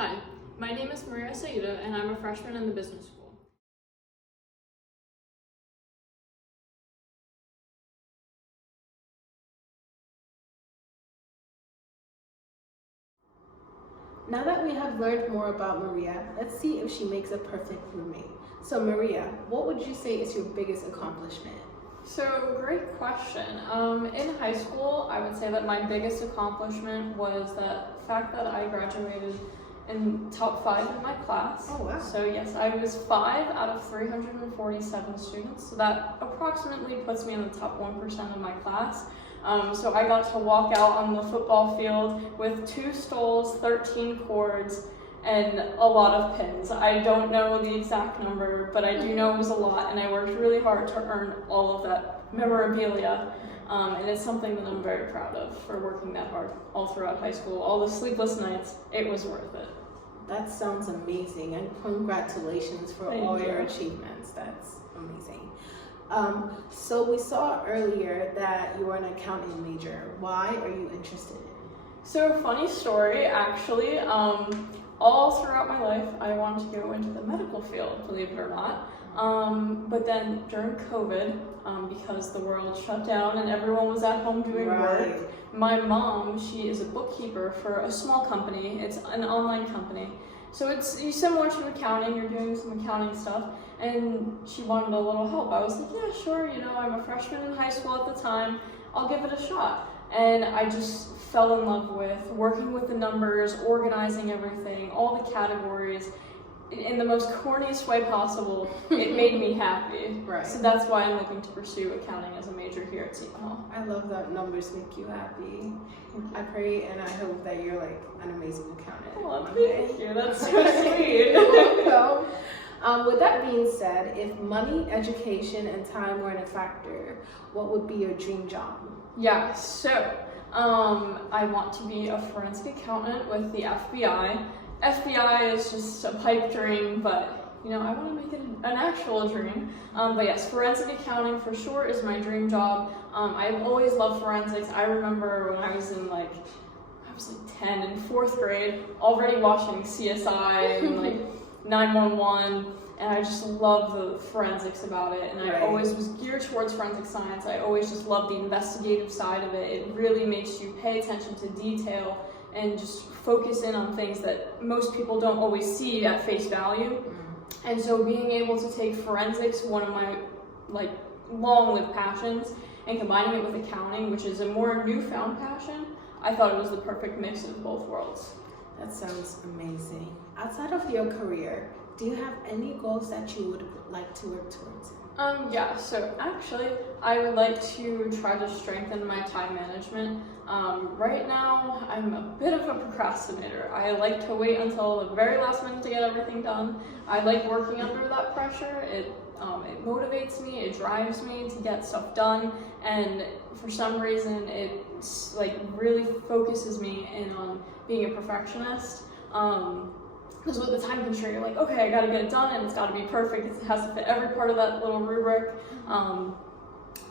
Hi, my name is Maria Saida and I'm a freshman in the business school. Now that we have learned more about Maria, let's see if she makes a perfect roommate. So Maria, what would you say is your biggest accomplishment? So, great question. In high school, I would say that my biggest accomplishment was the fact that I graduated in top 5 in my class. Oh, wow. So yes, I was 5 out of 347 students. So that approximately puts me in the top 1% of my class. So I got to walk out on the football field with 2 stoles, 13 cords, and a lot of pins. I don't know the exact number, but I do know it was a lot, and I worked really hard to earn all of that memorabilia. And it's something that I'm very proud of for working that hard all throughout high school. All the sleepless nights, it was worth it. That sounds amazing, and congratulations for Thank all you. your achievements. That's amazing. So we saw earlier that you are an accounting major. Why are you interested in it? So, funny story, actually. All throughout my life, I wanted to go into the medical field, believe it or not. But then during COVID, because the world shut down and everyone was at home doing work, my mom, she is a bookkeeper for a small company. It's an online company. So it's similar to accounting, you're doing some accounting stuff, and she wanted a little help. I was like, yeah, sure, I'm a freshman in high school at the time, I'll give it a shot. And I just fell in love with working with the numbers, organizing everything, all the categories, in the most corniest way possible. It made me happy. Right. So that's why I'm looking to pursue accounting as a major here at Seton Hall. I love that numbers make you happy. I pray and I hope that you're like an amazing accountant. Well, one day. thank you. That's so sweet. You're welcome. With that being said, if money, education, and time weren't a factor, what would be your dream job? Yeah, so I want to be a forensic accountant with the FBI. FBI is just a pipe dream, but I want to make it an actual dream. But yes, forensic accounting for sure is my dream job. I've always loved forensics. I remember when I was 10 in 4th grade, already watching CSI and 911. And I just love the forensics about it, and I always was geared towards forensic science. I always just loved the investigative side of it. It really makes you pay attention to detail and just focus in on things that most people don't always see at face value. And so being able to take forensics, one of my long-lived passions, and combining it with accounting, which is a more newfound passion, I thought it was the perfect mix of both worlds. That sounds amazing. Outside of your career, do you have any goals that you would like to work towards? Yeah, so actually, I would like to try to strengthen my time management. Right now, I'm a bit of a procrastinator. I like to wait until the very last minute to get everything done. I like working under that pressure. It motivates me, it drives me to get stuff done, and for some reason, it really focuses me in on being a perfectionist. Because with the time constraint, you're like, okay, I gotta get it done and it's gotta be perfect. It has to fit every part of that little rubric.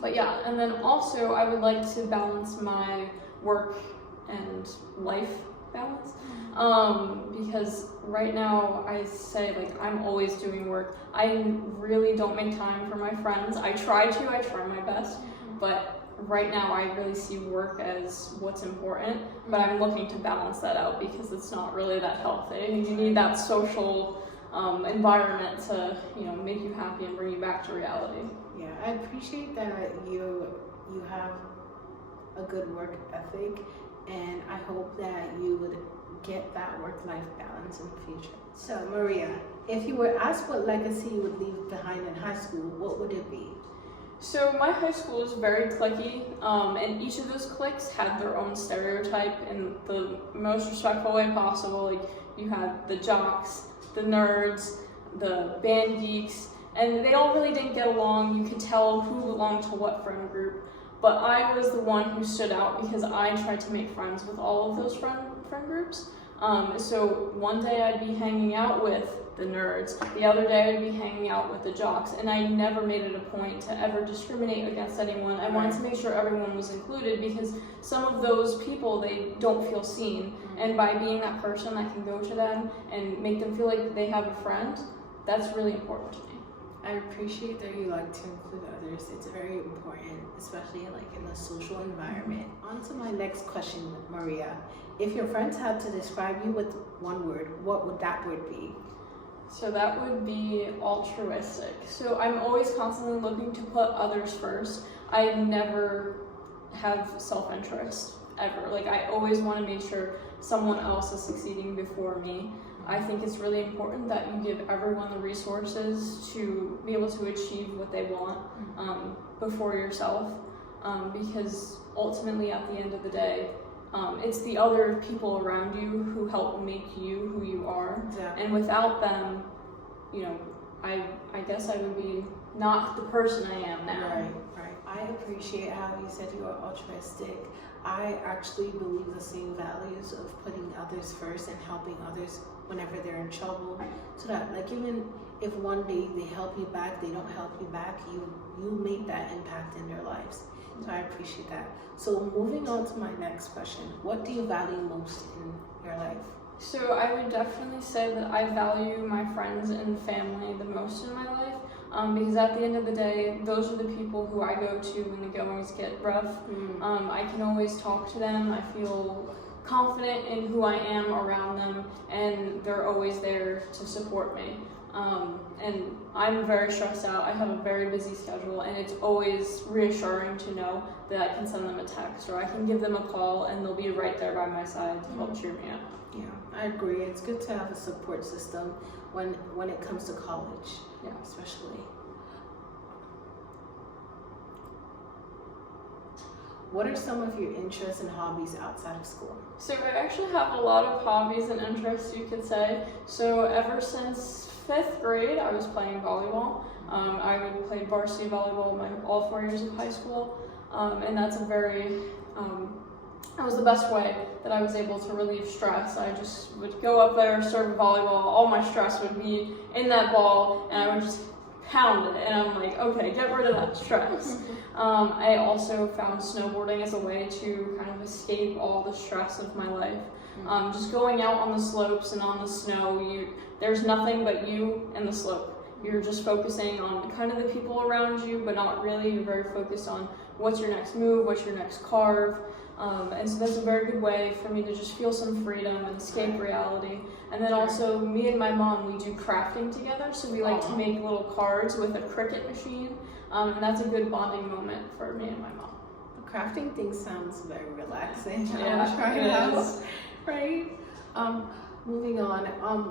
But yeah, and then also I would like to balance my work and life balance. Because right now I say I'm always doing work. I really don't make time for my friends. I try my best, but right now I really see work as what's important, but I'm looking to balance that out because it's not really that healthy. You need that social environment to make you happy and bring you back to reality. Yeah, I appreciate that you have a good work ethic, and I hope that you would get that work-life balance in the future. So Maria, if you were asked what legacy you would leave behind in high school, what would it be? So my high school was very cliquey, and each of those cliques had their own stereotype in the most respectful way possible. You had the jocks, the nerds, the band geeks, and they all really didn't get along. You could tell who belonged to what friend group, but I was the one who stood out because I tried to make friends with all of those friend groups. So one day I'd be hanging out with the nerds, the other day I'd be hanging out with the jocks, and I never made it a point to ever discriminate against anyone. I wanted to make sure everyone was included, because some of those people, they don't feel seen, and by being that person that can go to them and make them feel like they have a friend, that's really important to me. I appreciate that you like to include others. It's very important, especially like in a social environment. On to my next question, Maria. If your friends had to describe you with one word, what would that word be? So that would be altruistic. So I'm always constantly looking to put others first. I never have self-interest, ever. Like, I always want to make sure someone else is succeeding before me. I think it's really important that you give everyone the resources to be able to achieve what they want before yourself, because ultimately at the end of the day, it's the other people around you who help make you who you are. Exactly. And without them, you know, I guess I would be not the person I am now. Right. I appreciate how you said you are altruistic. I actually believe the same values of putting others first and helping others whenever they're in trouble, so that, like, even if one day they help you back, they don't help you back, you make that impact in their lives. So I appreciate that. So moving on to my next question, what do you value most in your life? So I would definitely say that I value my friends and family the most in my life, because at the end of the day, those are the people who I go to when the goings get rough. I can always talk to them. I feel confident in who I am around them, and they're always there to support me. And I'm very stressed out. I have a very busy schedule, and it's always reassuring to know that I can send them a text or I can give them a call, and they'll be right there by my side to help cheer me up. Yeah, I agree. It's good to have a support system when it comes to college, Yeah. especially. What are some of your interests and hobbies outside of school? So I actually have a lot of hobbies and interests, you could say. So ever since 5th grade, I was playing volleyball. I would play varsity volleyball all 4 years of high school, and that was the best way that I was able to relieve stress. I just would go up there, serve a volleyball, all my stress would be in that ball, and I would just pound it, and I'm like, okay, get rid of that stress. I also found snowboarding as a way to kind of escape all the stress of my life. Just going out on the slopes and on the snow, there's nothing but you and the slope. You're just focusing on kind of the people around you, but not really. You're very focused on what's your next move, what's your next carve. And so that's a very good way for me to just feel some freedom and escape reality. And then also, me and my mom, we do crafting together, so we like to make little cards with a Cricut machine, and that's a good bonding moment for me and my mom. The crafting thing sounds very relaxing. Yeah, I'll try it it out. is. Right? Moving on,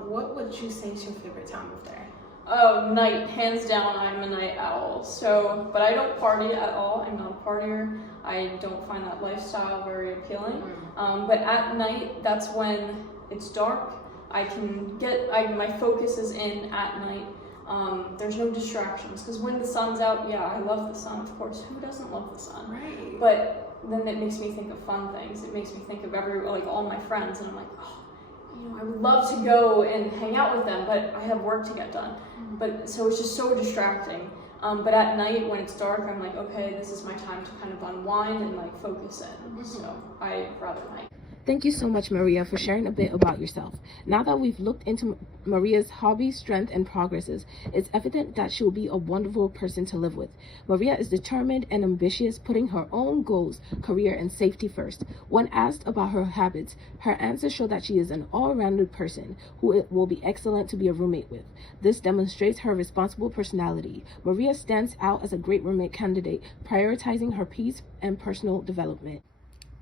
what would you say is your favorite time of day? Oh, night, hands down, I'm a night owl. So, but I don't party at all. I'm not a partier. I don't find that lifestyle very appealing. But at night, that's when it's dark. My focus is in at night. There's no distractions, because when the sun's out, yeah, I love the sun, of course. Who doesn't love the sun? Right. But then it makes me think of fun things. It makes me think of all my friends, and I'm like, oh, I would love to go and hang out with them, but I have work to get done. But so it's just so distracting. But at night when it's dark, I'm like, okay, this is my time to kind of unwind and like focus in. So I rather night. Thank you so much, Maria, for sharing a bit about yourself. Now that we've looked into Maria's hobbies, strengths, and progresses, it's evident that she will be a wonderful person to live with. Maria is determined and ambitious, putting her own goals, career, and safety first. When asked about her habits, her answers show that she is an all-rounded person who will be excellent to be a roommate with. This demonstrates her responsible personality. Maria stands out as a great roommate candidate, prioritizing her peace and personal development.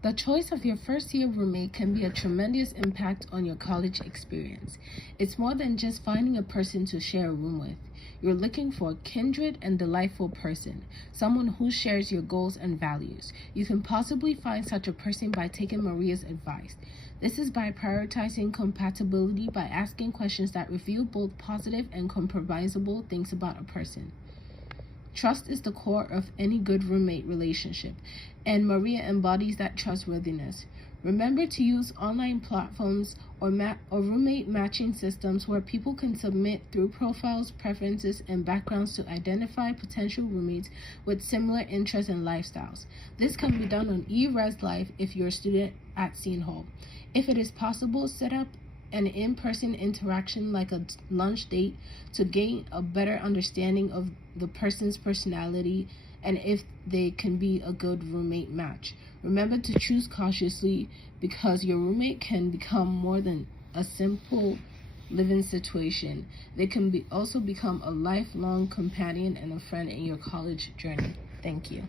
The choice of your first-year roommate can be a tremendous impact on your college experience. It's more than just finding a person to share a room with. You're looking for a kindred and delightful person, someone who shares your goals and values. You can possibly find such a person by taking Maria's advice. This is by prioritizing compatibility by asking questions that reveal both positive and compromisable things about a person. Trust is the core of any good roommate relationship, and Maria embodies that trustworthiness. Remember to use online platforms or roommate matching systems where people can submit through profiles, preferences, and backgrounds to identify potential roommates with similar interests and lifestyles. This can be done on eResLife if you're a student at Seton Hall. If it is possible, set up an in-person interaction like a lunch date to gain a better understanding of the person's personality and if they can be a good roommate match. Remember to choose cautiously because your roommate can become more than a simple living situation. They can also become a lifelong companion and a friend in your college journey. Thank you.